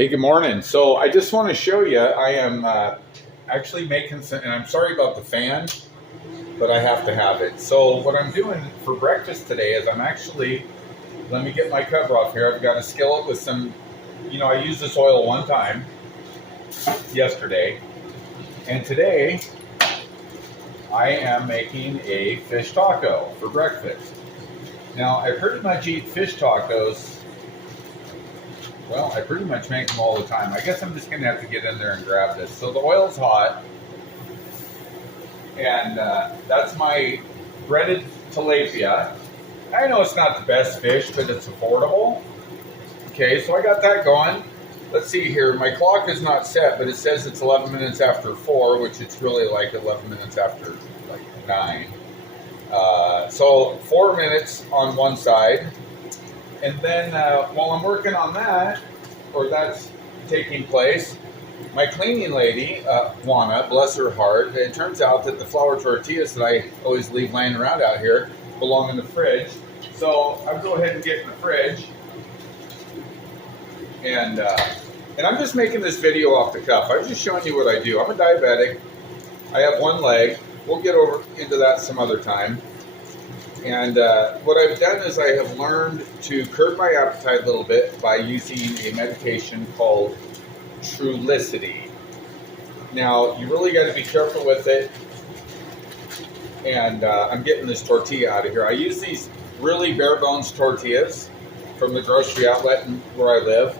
Hey, good morning. So I just want to show you, I am actually making some, and I'm sorry about the fan, but I have to have it. So what I'm doing for breakfast today is I'm actually, let me get my cover off here. I've got a skillet with some, I used this oil one time yesterday, and today I am making a fish taco for breakfast. Now, I pretty much eat fish tacos. Well, I pretty much make them all the time. I guess I'm just going to have to get in there and grab this. So the oil's hot, and that's my breaded tilapia. I know it's not the best fish, but it's affordable. Okay, so I got that going. Let's see here. My clock is not set, but it says it's 11 minutes after 4, which it's really like 11 minutes after like 9. So 4 minutes on one side. And then while I'm working on that, or that's taking place, my cleaning lady, Juana, bless her heart, it turns out that the flour tortillas that I always leave laying around out here belong in the fridge. So I'll go ahead and get in the fridge. And I'm just making this video off the cuff. I'm just showing you what I do. I'm a diabetic. I have one leg. We'll get over into that some other time. And what I've done is I have learned to curb my appetite a little bit by using a medication called Trulicity. Now, you really got to be careful with it. And I'm getting this tortilla out of here. I use these really bare bones tortillas from the grocery outlet where I live.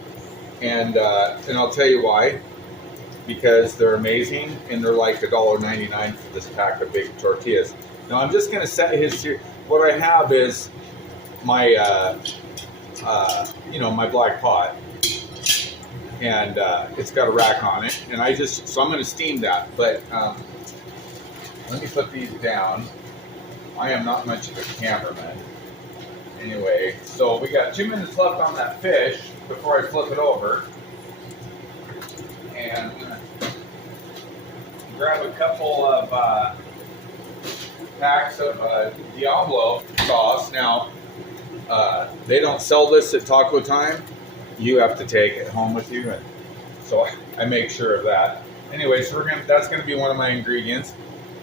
And I'll tell you why. Because they're amazing, and they're like $1.99 for this pack of big tortillas. Now, I'm just going to set his here. What I have is my, my black pot, and it's got a rack on it, and so I'm going to steam that. But let me put these down. I am not much of a cameraman. Anyway, so we got 2 minutes left on that fish before I flip it over, and I'm going to grab a couple of packs of Diablo sauce. Now, they don't sell this at Taco Time. You have to take it home with you, and so I make sure of that. Anyway, so that's gonna be one of my ingredients,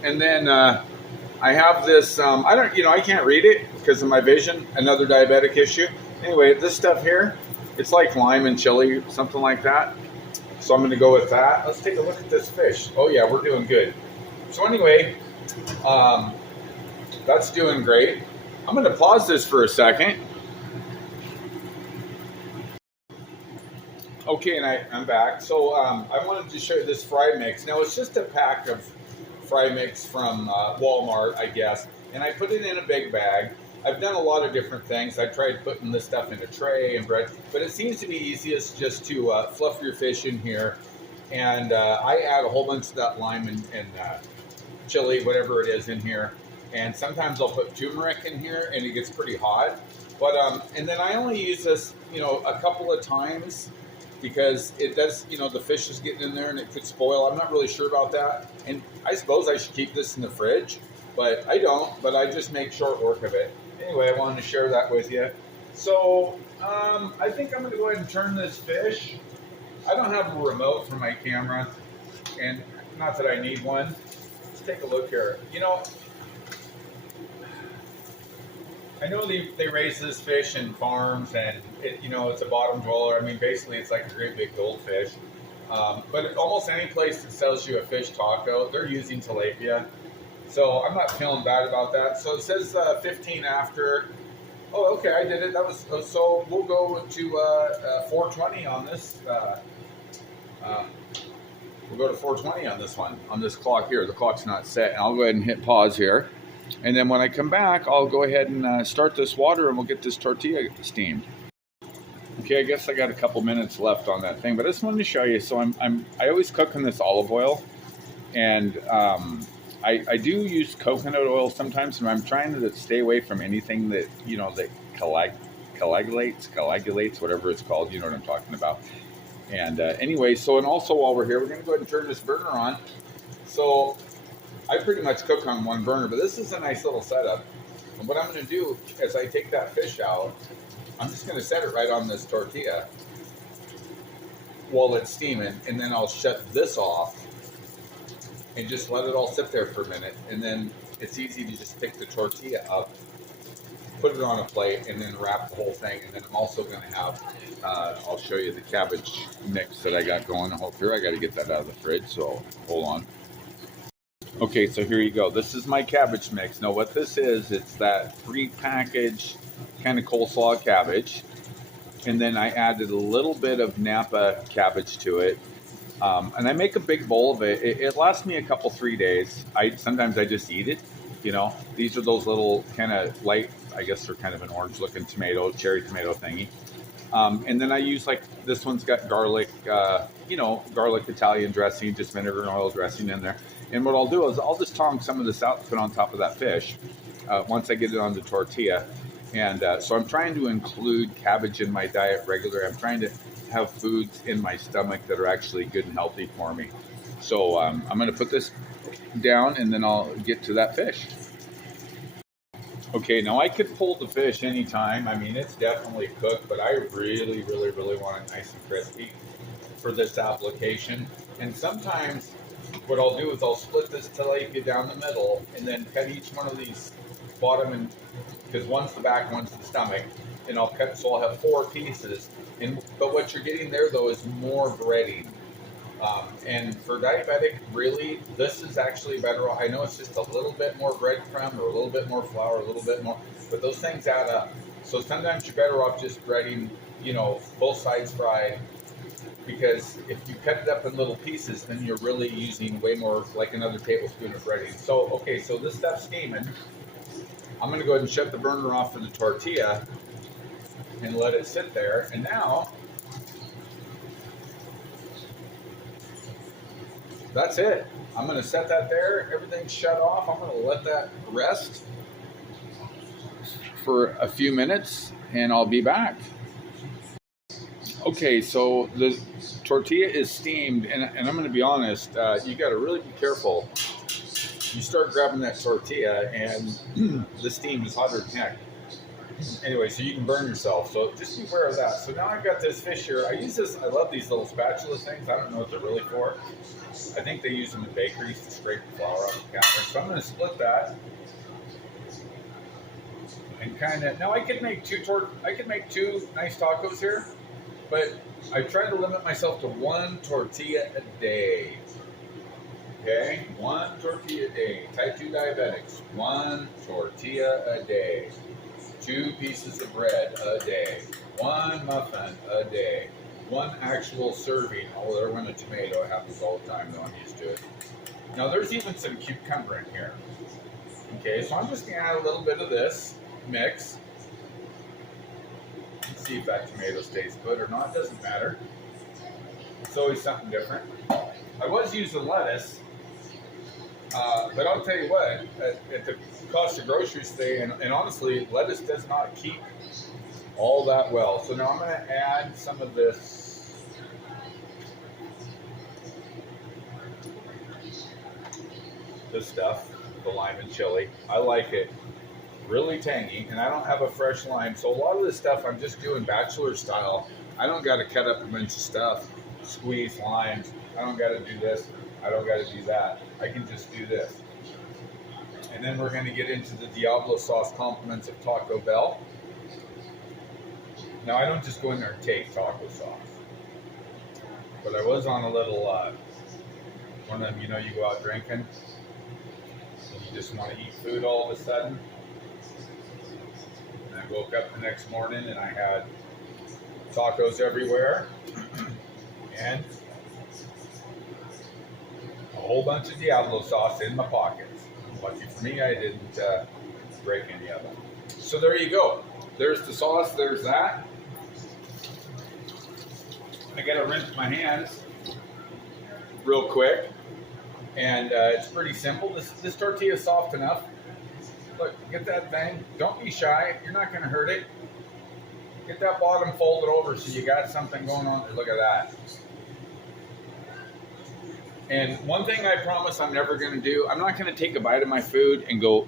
and then I have this. I can't read it because of my vision. Another diabetic issue. Anyway, this stuff here, it's like lime and chili, something like that. So I'm gonna go with that. Let's take a look at this fish. Oh yeah, we're doing good. So anyway. That's doing great. I'm going to pause this for a second. Okay, and I'm back. So I wanted to show you this fry mix. Now, it's just a pack of fry mix from Walmart, I guess. And I put it in a big bag. I've done a lot of different things. I tried putting this stuff in a tray and bread. But it seems to be easiest just to fluff your fish in here. And I add a whole bunch of that lime and chili, whatever it is in here. And sometimes I'll put turmeric in here, and it gets pretty hot. But and then I only use this, a couple of times because it does, the fish is getting in there and it could spoil. I'm not really sure about that. And I suppose I should keep this in the fridge, but I don't. But I just make short work of it. Anyway, I wanted to share that with you. So I think I'm going to go ahead and turn this fish. I don't have a remote for my camera, and not that I need one. Let's take a look here. I know they raise this fish in farms, and it's a bottom dweller. I mean, basically, it's like a great big goldfish. But almost any place that sells you a fish taco, they're using tilapia. So I'm not feeling bad about that. So it says 15 after. Oh, okay, I did it. That was so. We'll go to 420 on this. We'll go to 420 on this one, on this clock here. The clock's not set. And I'll go ahead and hit pause here. And then when I come back, I'll go ahead and start this water, and we'll get this tortilla steamed. Okay, I guess I got a couple minutes left on that thing, but I just wanted to show you. So I always cook in this olive oil, and I do use coconut oil sometimes, and I'm trying to stay away from anything that that coagulates, whatever it's called. You know what I'm talking about. And anyway, and also while we're here, we're going to go ahead and turn this burner on. So I pretty much cook on one burner, but this is a nice little setup. And what I'm going to do is I take that fish out, I'm just going to set it right on this tortilla. while it's steaming, and then I'll shut this off and just let it all sit there for a minute. And then it's easy to just pick the tortilla up, put it on a plate, and then wrap the whole thing. And then I'm also going to have, I'll show you the cabbage mix that I got going. Here, I got to get that out of the fridge, so hold on. Okay, so here you go. This is my cabbage mix. Now what this is, it's that pre-packaged kind of coleslaw cabbage. And then I added a little bit of Napa cabbage to it. And I make a big bowl of it. It lasts me a couple, 3 days. Sometimes I just eat it. You know, these are those little kind of light, I guess they're kind of an orange looking tomato, cherry tomato thingy. And then I use, like, this one's got garlic, garlic Italian dressing, just vinegar and oil dressing in there. And what I'll do is I'll just tongue some of this out and put on top of that fish once I get it on the tortilla. And so I'm trying to include cabbage in my diet regularly. I'm trying to have foods in my stomach that are actually good and healthy for me. So I'm going to put this down and then I'll get to that fish. Okay, now I could pull the fish anytime. I mean, it's definitely cooked, but I really, really, really want it nice and crispy for this application. And sometimes what I'll do is I'll split this tilapia down the middle and then cut each one of these bottom, and because one's the back, one's the stomach, and I'll cut, so I'll have 4 pieces. But what you're getting there though is more breading. And for diabetic, really, this is actually better. I know it's just a little bit more breadcrumb or a little bit more flour, a little bit more, but those things add up. So sometimes you're better off just breading, both sides fried, because if you cut it up in little pieces, then you're really using way more, like another tablespoon of breading. So, okay, so this stuff's steaming. I'm going to go ahead and shut the burner off for the tortilla and let it sit there. And now, that's it. I'm going to set that there. Everything's shut off. I'm going to let that rest for a few minutes and I'll be back. Okay, so the tortilla is steamed, and I'm going to be honest, you got to really be careful. You start grabbing that tortilla and the steam is hotter than heck. Anyway, so you can burn yourself, so just be aware of that. So now I've got this fish here. I love these little spatula things. I don't know what they're really for. I think they use them in bakeries to scrape the flour off the counter. So I'm going to split that. And kind of, now I could make two nice tacos here, but I try to limit myself to 1 tortilla a day. Okay, 1 tortilla a day. Type 2 diabetics, 1 tortilla a day. 2 pieces of bread a day. 1 muffin a day. 1 actual serving. Oh, there went a tomato. It happens all the time, though. I'm used to it. Now, there's even some cucumber in here. Okay, so I'm just going to add a little bit of this mix. Let's see if that tomato stays put or not. It doesn't matter. It's always something different. I was using lettuce, but I'll tell you what, at the cost of groceries today, and honestly, lettuce does not keep all that well. So now I'm going to add some of this stuff, the lime and chili. I like it really tangy, and I don't have a fresh lime, so a lot of this stuff I'm just doing bachelor style. I don't got to cut up a bunch of stuff, squeeze limes. I don't got to do this. I don't got to do that. I can just do this. And then we're going to get into the Diablo sauce compliments of Taco Bell. Now, I don't just go in there and take taco sauce, but I was on a little, one of them, you go out drinking, and you just want to eat food all of a sudden. And I woke up the next morning and I had tacos everywhere and a whole bunch of Diablo sauce in my pockets. Lucky for me, I didn't break any of them. So there you go. There's the sauce. There's that. I got to rinse my hands real quick. And it's pretty simple. This tortilla is soft enough. Look, get that thing. Don't be shy. You're not going to hurt it. Get that bottom folded over so you got something going on there. Look at that. And one thing I promise I'm never going to do, I'm not going to take a bite of my food and go,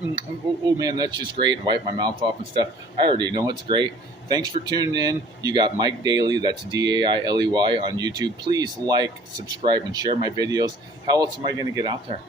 oh man, that's just great, and wipe my mouth off and stuff. I already know it's great. Thanks for tuning in. You got Mike Daly, that's Dailey on YouTube. Please like, subscribe, and share my videos. How else am I going to get out there?